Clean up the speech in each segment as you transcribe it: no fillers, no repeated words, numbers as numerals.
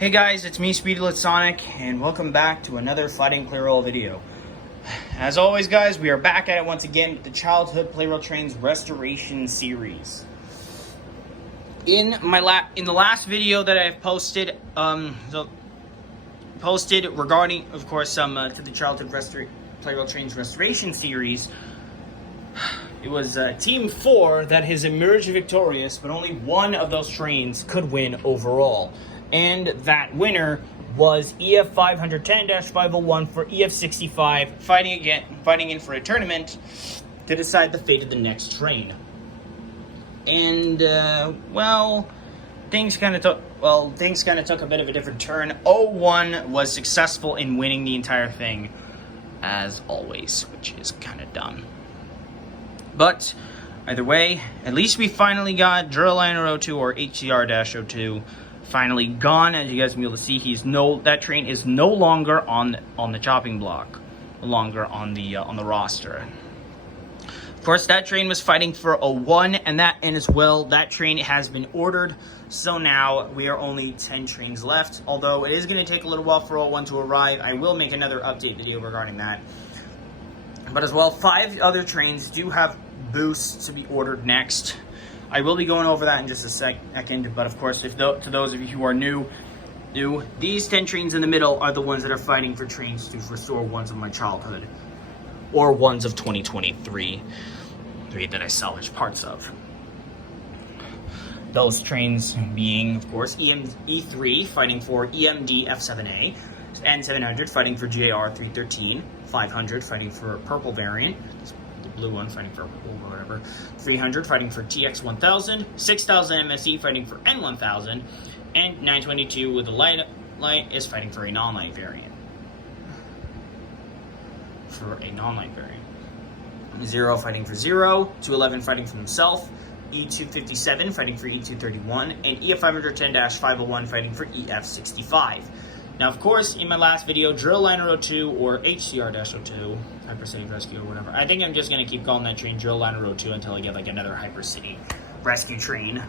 Hey guys, it's me, Speedlet Sonic, and welcome back to another Fighting Plarail video. As always, guys, we are back at it once again with the Childhood Plarail Trains Restoration Series. In the last video that I've posted, regarding, of course, to the Childhood Plarail Trains Restoration Series, it was Team 4 that has emerged victorious, but only one of those trains could win overall. And that winner was EF 510-501 for EF 65, fighting in for a tournament to decide the fate of the next train. And things kind of took a bit of a different turn. 01 was successful in winning the entire thing, as always, which is kind of dumb. But either way, at least we finally got Drill Liner 02 or HCR-02 finally gone. As you guys will be able to see, that train is no longer on the chopping block, no longer on the roster. Of course, that train was fighting for 01, and as well, that train has been ordered. So now we are only 10 trains left. Although it is going to take a little while for 01 to arrive, I will make another update video regarding that. But as well, 5 other trains do have boosts to be ordered next. I will be going over that in just a second, but of course, to those of you who are new, these 10 trains in the middle are the ones that are fighting for trains to restore ones of my childhood, or ones of 2023, that I salvaged parts of. Those trains being, of course, E3 fighting for EMD F7A, N700 fighting for JR313, 500 fighting for purple variant, the blue one fighting for whatever, 300 fighting for TX1000, 6000 MSE fighting for N1000, and 922 with the light is fighting for a non-light variant. 0 fighting for 0, 211 fighting for himself, E257 fighting for E231, and EF510-501 fighting for EF65. Now, of course, in my last video, Drill Liner 02 or HCR-02, Hyper City Rescue or whatever. I think I'm just going to keep calling that train Drill Liner 02 until I get like another Hyper City Rescue train,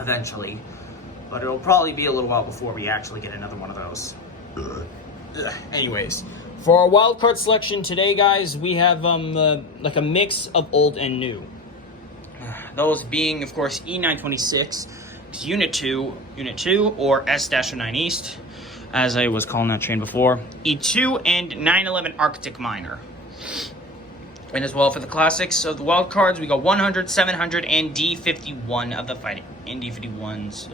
eventually. But it'll probably be a little while before we actually get another one of those. Anyways, for our wildcard selection today, guys, we have like a mix of old and new. Those being, of course, E926, Unit 2, or S-09 East, as I was calling that train before, E2, and 911 Arctic Miner. And as well for the classics of the wild cards, we got 100, 700, and D51 of the fighting, and D51s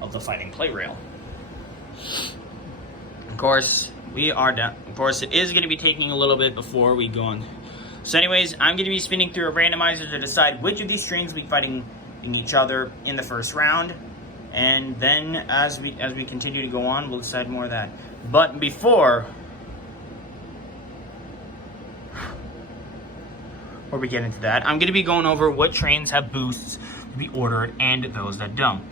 of the Fighting Plarail. Of course, we are done. Of course, it is going to be taking a little bit before we go on. So, anyways, I'm going to be spinning through a randomizer to decide which of these trains will be fighting each other in the first round, and then as we continue to go on, we'll decide more of that. But before we get into that, I'm going to be going over what trains have boosts to be ordered and those that don't.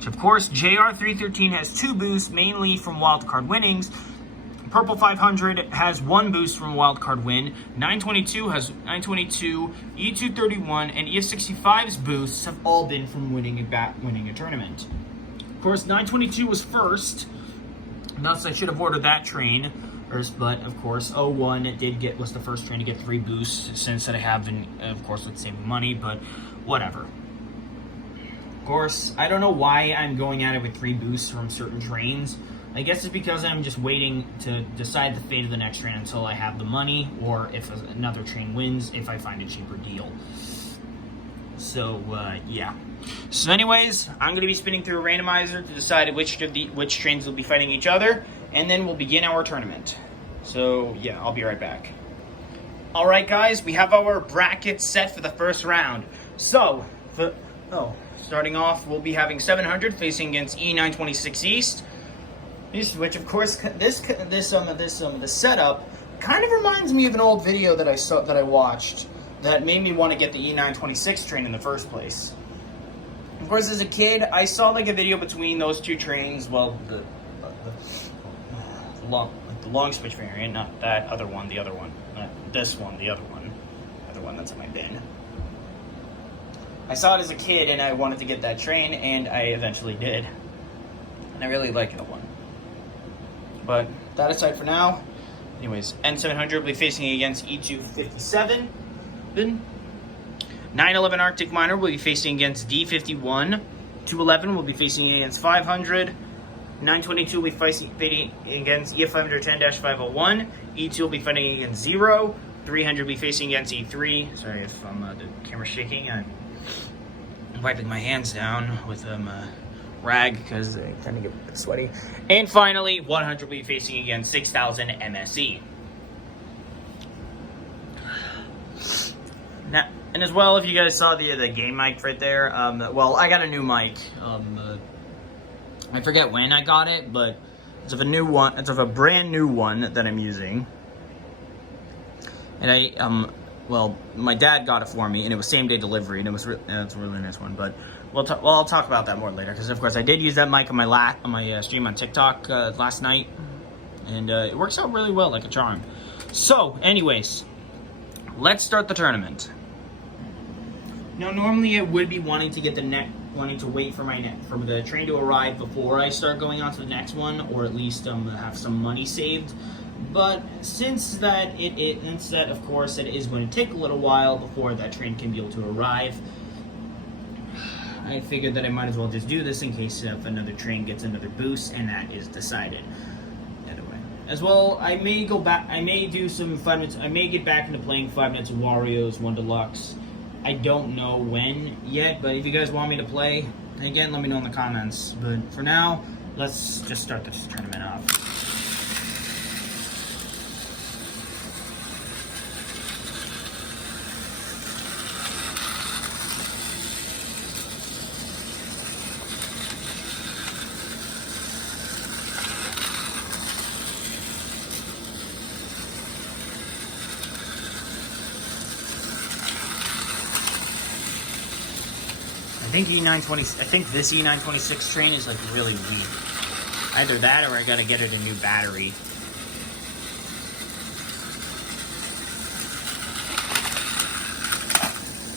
So of course, JR313 has 2 boosts, mainly from wildcard winnings. Purple 500 has 1 boost from wildcard win. 922 has 922, E231, and EF65's boosts have all been from winning a tournament. Of course, 922 was first, thus I should have ordered that train first. But of course, 01 was the first train to get 3 boosts, since that I have been, of course, let's save money, but whatever. Of course, I don't know why I'm going at it with 3 boosts from certain trains. I guess it's because I'm just waiting to decide the fate of the next train until I have the money, or if another train wins, if I find a cheaper deal. So, yeah. So anyways, I'm going to be spinning through a randomizer to decide which trains will be fighting each other, and then we'll begin our tournament. So, yeah, I'll be right back. Alright guys, we have our bracket set for the first round. So, starting off, we'll be having 700 facing against E926 East. Which, of course, the setup kind of reminds me of an old video that I watched that made me want to get the E926 train in the first place. Of course, as a kid, I saw like a video between those 2 trains. Well, the long switch variant, not that other one, the other one, not this one, the other one that's in my bin. I saw it as a kid and I wanted to get that train, and I eventually did. I really like that one. But that aside for now, anyways, N700 will be facing against E257. 911 Arctic Miner will be facing against D51. 211 will be facing against 500. 922 will be fighting against EF510-501. E2 will be fighting against 0. 300 will be facing against E3. Sorry if the camera's shaking. I'm wiping my hands down with rag because I tend to get a bit sweaty. And finally, 100 will be facing against 6000 MSE. Now, and as well, if you guys saw the game mic right there, well, I got a new mic. I forget when I got it, but it's of a new one. It's of a brand new one that I'm using. And well, my dad got it for me, and it was same day delivery, and it's a really nice one. But I'll talk about that more later, because of course I did use that mic on my stream on TikTok last night, and it works out really well, like a charm. So, anyways, let's start the tournament. Now, normally I would be wanting to get wanting to wait for the train to arrive before I start going on to the next one, or at least have some money saved. But since that of course it is going to take a little while before that train can be able to arrive, I figured that I might as well just do this in case if another train gets another boost and that is decided. Anyway, as well, I may go back. I may do some 5 minutes. I may get back into playing 5 Minutes of Wario's 1 Deluxe. I don't know when yet, but if you guys want me to play, again, let me know in the comments. But for now, let's just start this tournament off. I think this E926 train is like really weak. Either that or I gotta get it a new battery.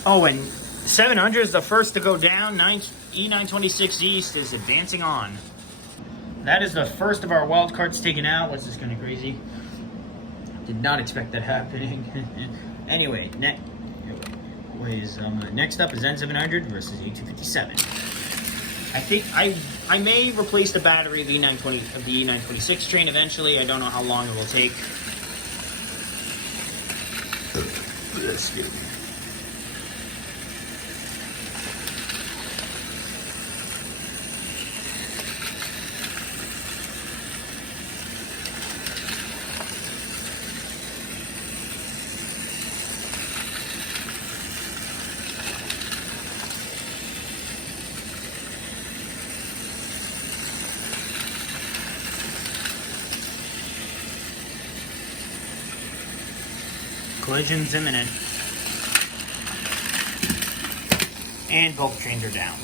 Oh, and 700 is the first to go down. E926 East is advancing on. That is the first of our wild cards taken out, which is kind of crazy. Did not expect that happening. Anyway, next up is N700 versus E257. I think I may replace the battery of the E926 train eventually. I don't know how long it will take. Excuse me. Collision's imminent. And both trains are down.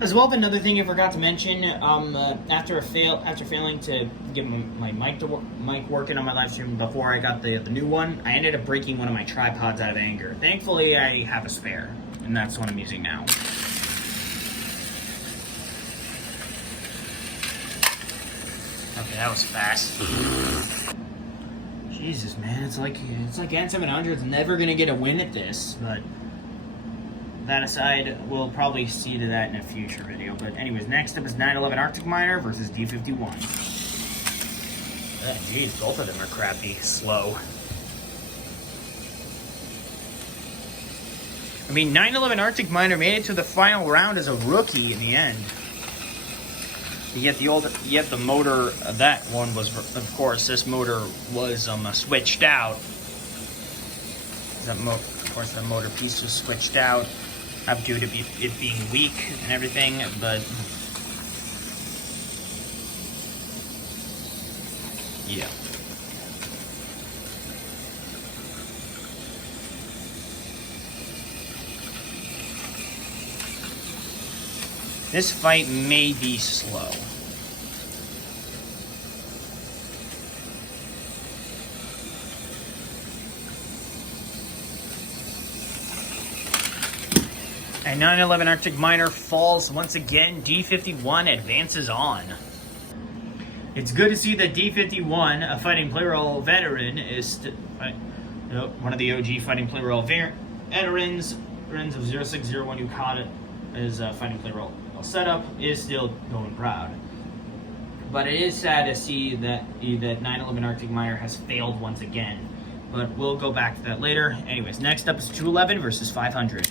As well, another thing I forgot to mention, after failing to get my mic working on my live stream before I got the new one, I ended up breaking one of my tripods out of anger. Thankfully, I have a spare, and that's what I'm using now. Okay, that was fast. Jesus, man, it's like N700 is never gonna get a win at this, but that aside, we'll probably see to that in a future video. But anyways, next up is 911 Arctic Miner versus D51. Geez, both of them are crappy slow. I mean, 911 Arctic Miner made it to the final round as a rookie in the end. Yet the motor, that one was, of course, this motor was switched out. Of course, the motor piece was switched out due to it being weak and everything, but yeah. This fight may be slow. And 911 Arctic Miner falls once again. D51 advances on. It's good to see that D51, a Fighting Plarail veteran, is one of the OG Fighting Plarail veterans of 0601 who caught it as Fighting Plarail setup, is still going proud. But it is sad to see that 911 Arctic Miner has failed once again. But we'll go back to that later. Anyways, next up is 211 versus 500.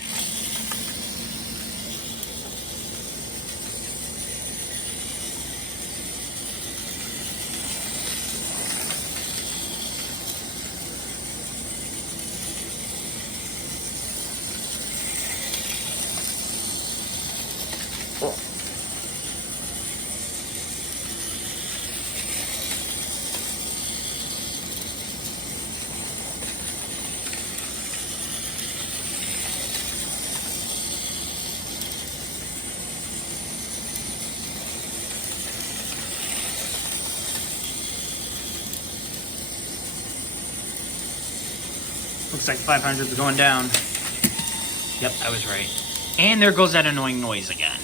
Looks like 500 is going down. Yep, I was right. And there goes that annoying noise again.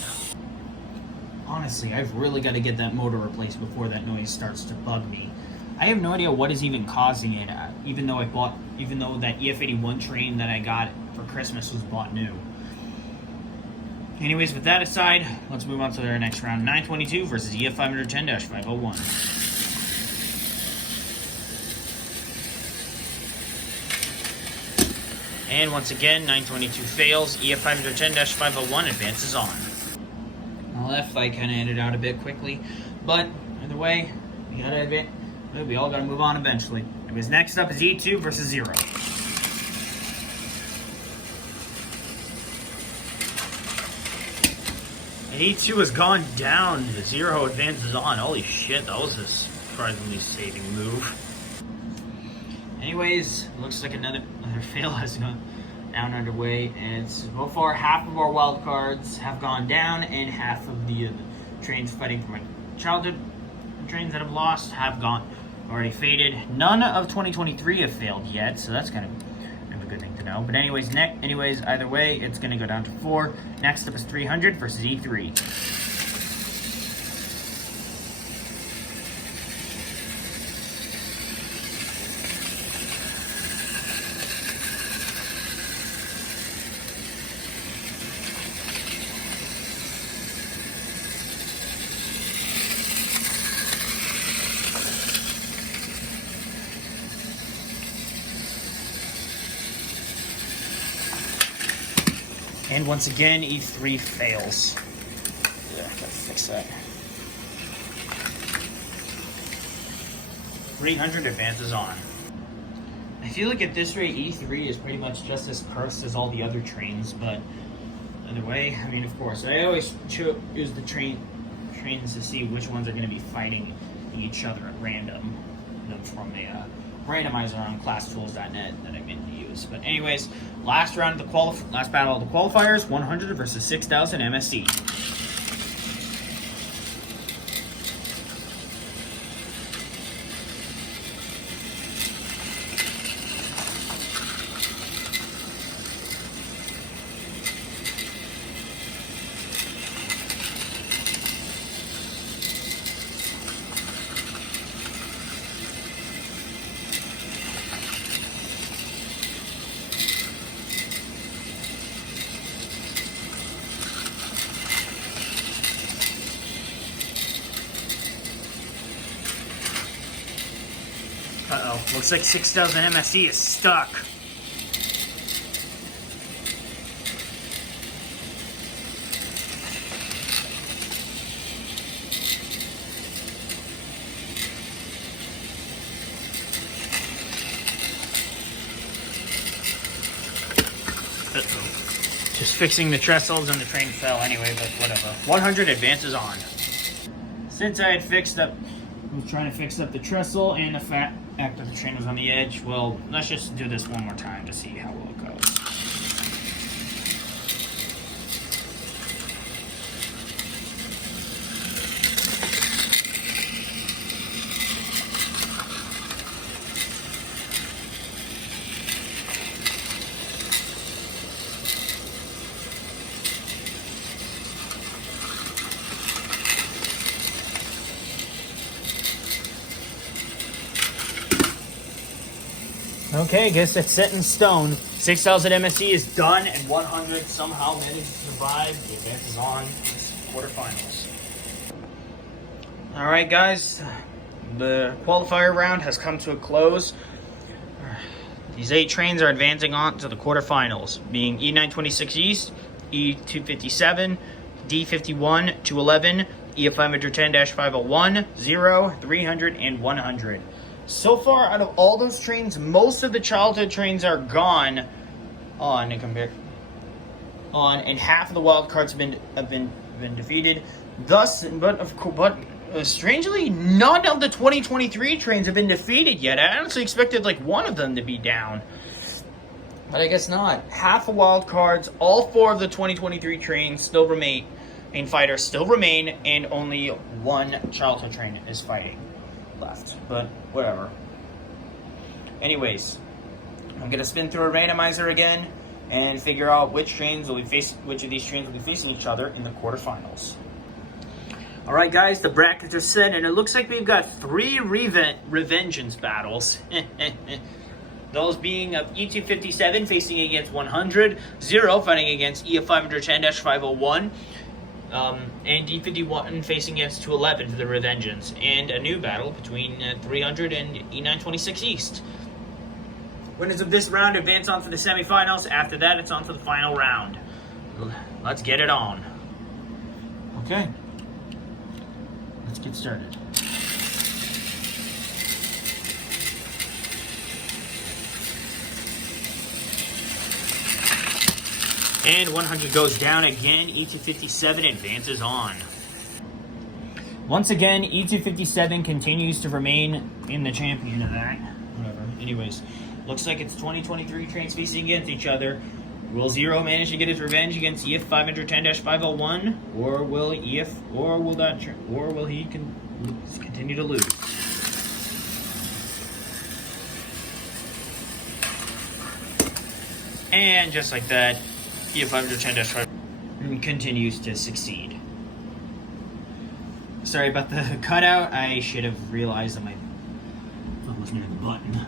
Honestly, I've really got to get that motor replaced before that noise starts to bug me. I have no idea what is even causing it, even though that EF81 train that I got for Christmas was bought new. Anyways, with that aside, let's move on to our next round. 922 versus EF510-501. And once again, 922 fails. EF510-501 advances on. On the left, I kind of ended out a bit quickly, but either way, we all got to move on eventually. Anyways, next up is E2 versus 0. And E2 has gone down. 0 advances on. Holy shit, that was a surprisingly saving move. Anyways, looks like another fail has gone down underway, and so far half of our wild cards have gone down, and half of the trains fighting for my childhood trains that have lost have already faded. None of 2023 have failed yet, so that's kind of a good thing to know. But anyways, either way, it's going to go down to 4. Next up is 300 versus E3. And once again, E3 fails. Yeah, gotta fix that. 300 advances on. I feel like at this rate, E3 is pretty much just as cursed as all the other trains, but either way, I mean, of course, I always choose the trains to see which ones are going to be fighting each other at random, from a randomizer on classtools.net that I meant to use. But anyways, last battle of the qualifiers, 100 versus 6,000 MSC. Uh-oh, looks like 6,000 MSC is stuck. Uh-oh. Just fixing the trestles and the train fell anyway, but whatever. 100 advances on. Since I had was trying to fix up the trestle and the fact that the train was on the edge, well, let's just do this one more time to see how well it goes. Okay, guess it's set in stone. 6,000 MSC is done, and 100 somehow managed to survive. The event is on to quarterfinals. All right, guys, the qualifier round has come to a close. These 8 trains are advancing on to the quarterfinals, being E926 East, E257, D51, 211, EF510-501, 0, 300, and 100. So far, out of all those trains, most of the childhood trains are gone and half of the wild cards have been defeated. Thus, but strangely, none of the 2023 trains have been defeated yet. I honestly expected like one of them to be down, but I guess not. Half of wild cards, all 4 of the 2023 trains still remain. Main fighters still remain, and only one childhood train is fighting left, but whatever. Anyways, I'm gonna spin through a randomizer again and figure out which of these trains will be facing each other in the quarterfinals. All right, guys, the brackets are set, and it looks like we've got 3 revengeance battles. Those being of E257 facing against 100, 0 fighting against EF510-501. And D51 facing against 211 for the Revengeance, and a new battle between 300 and E926 East. Winners of this round advance on for the semifinals. After that, it's on for the final round. Let's get it on. Okay, let's get started. And 100 goes down again. E257 advances on. Once again, E257 continues to remain in the champion of that. Whatever. Anyways, looks like it's 2023 trains facing against each other. Will 0 manage to get his revenge against EF510-501, or will he continue to lose? And just like that, EF510-501 continues to succeed. Sorry about the cutout. I should have realized that my phone wasn't at the button.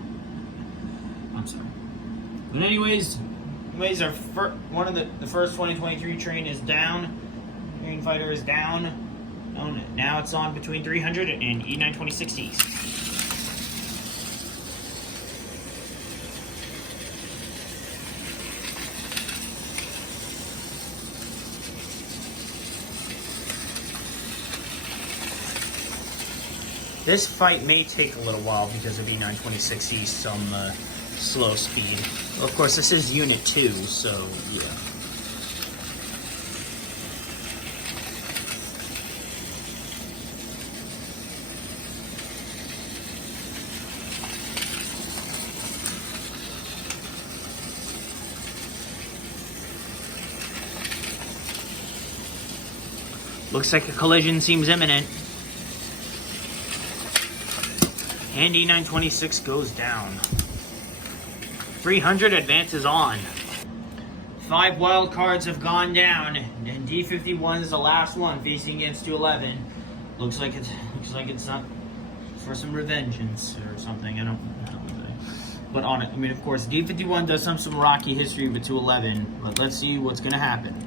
I'm sorry. But anyways, our the first 2023 train is down. Train fighter is down. Now it's on between 300 and E926 East. This fight may take a little while because of E926 East, some slow speed. Of course, this is Unit 2, so yeah. Looks like a collision seems imminent. And E926 goes down. 300 advances on. 5 wild cards have gone down, and D51 is the last one facing against 211. Looks like it's not for some revengeance or something. I don't know. But on it, I mean, of course, D51 does some rocky history with 211. But let's see what's gonna happen.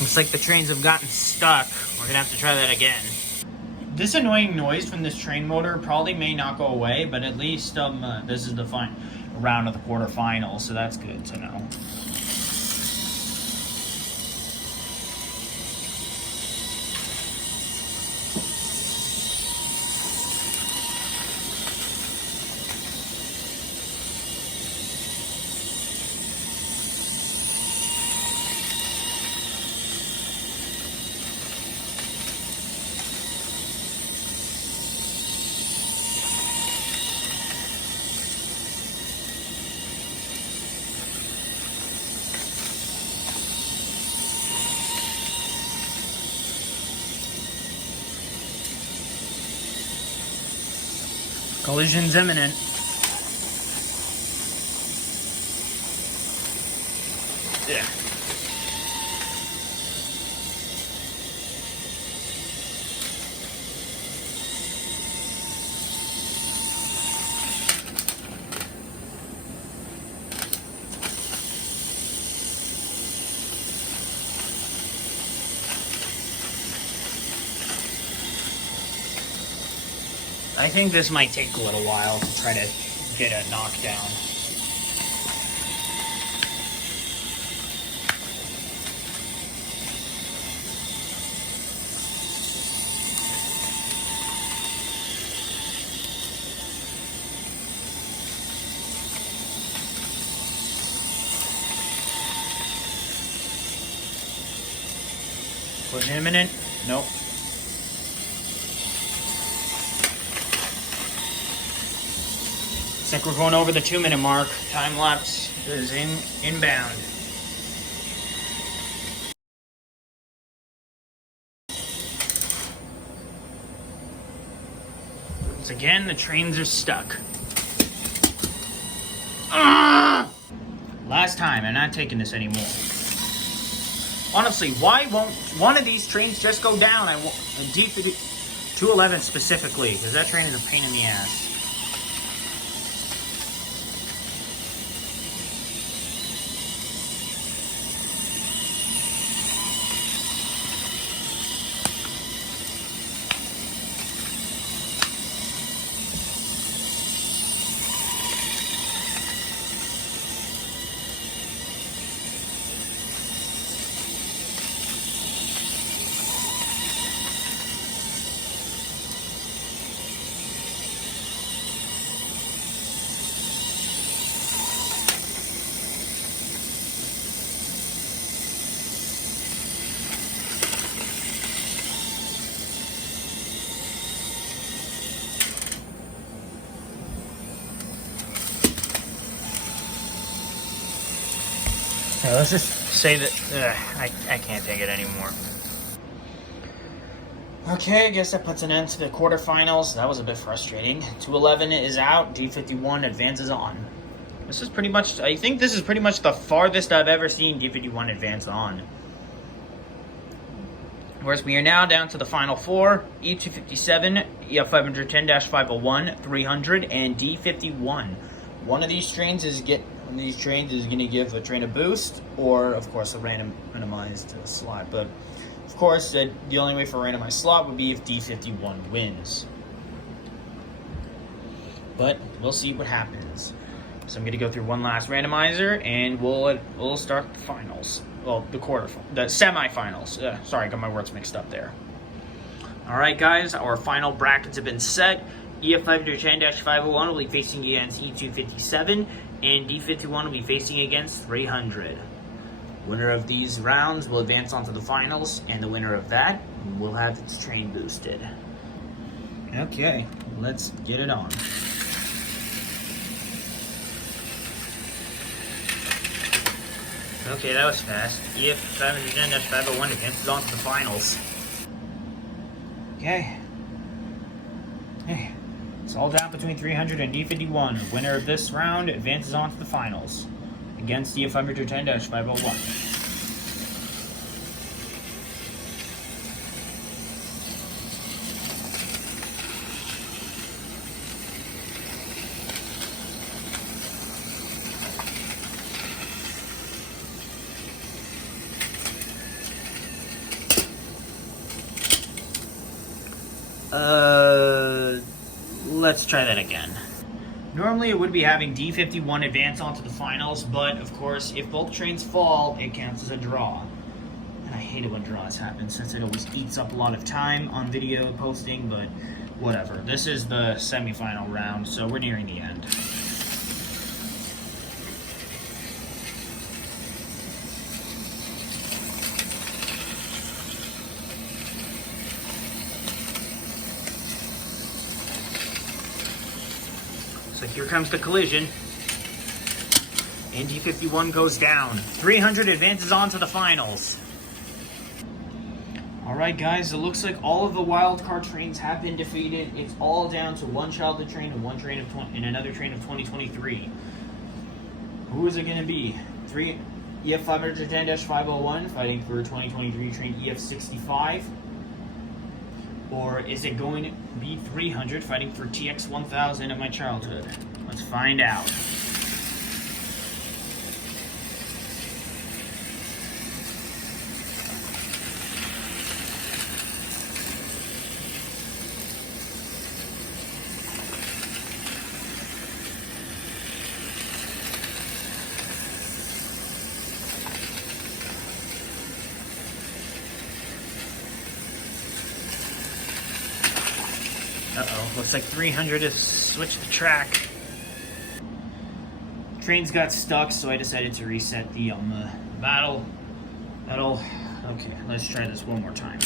Looks like the trains have gotten stuck. We're gonna have to try that again. This annoying noise from this train motor probably may not go away, but at least this is the round of the quarterfinals, so that's good to know. Collision's imminent. Yeah. I think this might take a little while to try to get a knockdown. Collision imminent? Nope. Looks like we're going over the 2-minute mark. Time lapse is inbound. Once again, the trains are stuck. Last time, I'm not taking this anymore. Honestly, why won't one of these trains just go down? I want D211 specifically, because that train is a pain in the ass. Yeah, let's just say that I can't take it anymore. Okay, I guess that puts an end to the quarterfinals. That was a bit frustrating. 211 is out. D51 advances on. This is pretty much, I think this is pretty much the farthest I've ever seen D51 advance on. Whereas we are now down to the final four: E257, EF510-501, 300, and D51. One of these trains is going to give a train a boost, or of course a randomized slot. But of course, the only way for a randomized slot would be if D51 wins. But we'll see what happens. So I'm going to go through one last randomizer, and we'll start the finals. Well, the semifinals. Sorry, I got my words mixed up there. All right, guys, our final brackets have been set. EF510-501 will be facing against E257, and D51 will be facing against 300. Winner of these rounds will advance on to the finals, and the winner of that will have its train boosted. Okay, let's get it on. Okay, that was fast. EF510-501 advances on to the finals. Okay. Hey, it's all down between 300 and D51. Winner of this round advances on to the finals against EF510-501. Let's try that again. Normally it would be having D51 advance onto the finals, but of course, if both trains fall, it counts as a draw. And I hate it when draws happen, since it always eats up a lot of time on video posting, but whatever. This is the semifinal round, so we're nearing the end. So here comes the collision. And D51 goes down. 300 advances on to the finals. All Alright guys, it looks like all of the wildcard trains have been defeated. It's all down to one childhood train and one train of and another train of 2023. Who is it going to be? EF 510-501 fighting for 2023 train EF 65? Or is it going to be 300 fighting for TX 1000 of my childhood? Let's find out. Uh-oh, looks like 300 has switched the track. Trains got stuck, so I decided to reset the battle. Okay, let's try this one more time.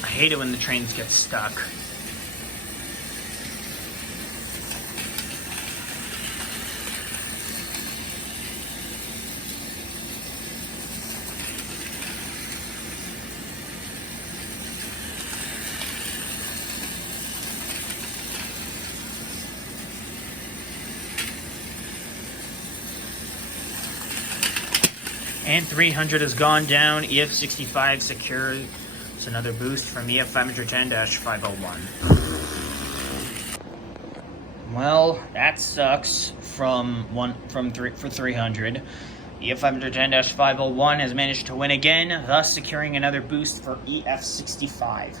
I hate it when the trains get stuck. And 300 has gone down. EF 65 secured. It's another boost from EF 510-501. Well, that sucks for 300. EF 510-501 has managed to win again, thus securing another boost for EF 65.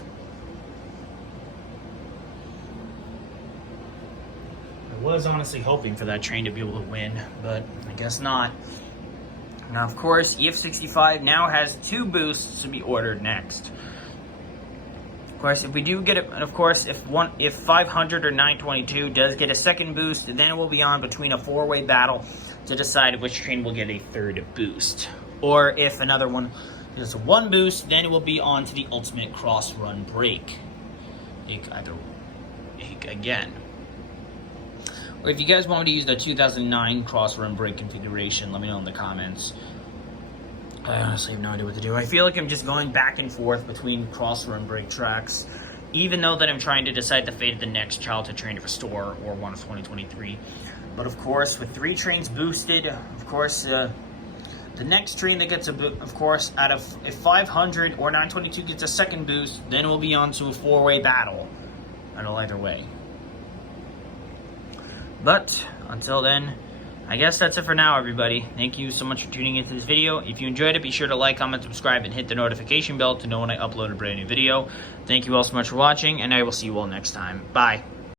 I was honestly hoping for that train to be able to win, but I guess not. Now, of course, EF 65 now has 2 boosts to be ordered next. Of course, if we do get it, and of course, if 500 or 922 does get a second boost, then it will be on between a 4-way battle to decide which train will get a 3rd boost. Or if another one gets a 1 boost, then it will be on to the ultimate cross-run break. Again. Or if you guys want me to use the 2009 cross-run break configuration, let me know in the comments. I honestly have no idea what to do. I feel like I'm just going back and forth between cross-run break tracks, even though that I'm trying to decide the fate of the next childhood train to restore or one of 2023. But of course, with 3 trains boosted, of course, the next train that gets a boost, of course, out of if 500 or 922 gets a second boost, then we'll be on to a 4-way battle. I don't either way. But until then, I guess that's it for now, everybody. Thank you so much for tuning into this video. If you enjoyed it, be sure to like, comment, subscribe, and hit the notification bell to know when I upload a brand new video. Thank you all so much for watching, and I will see you all next time. Bye.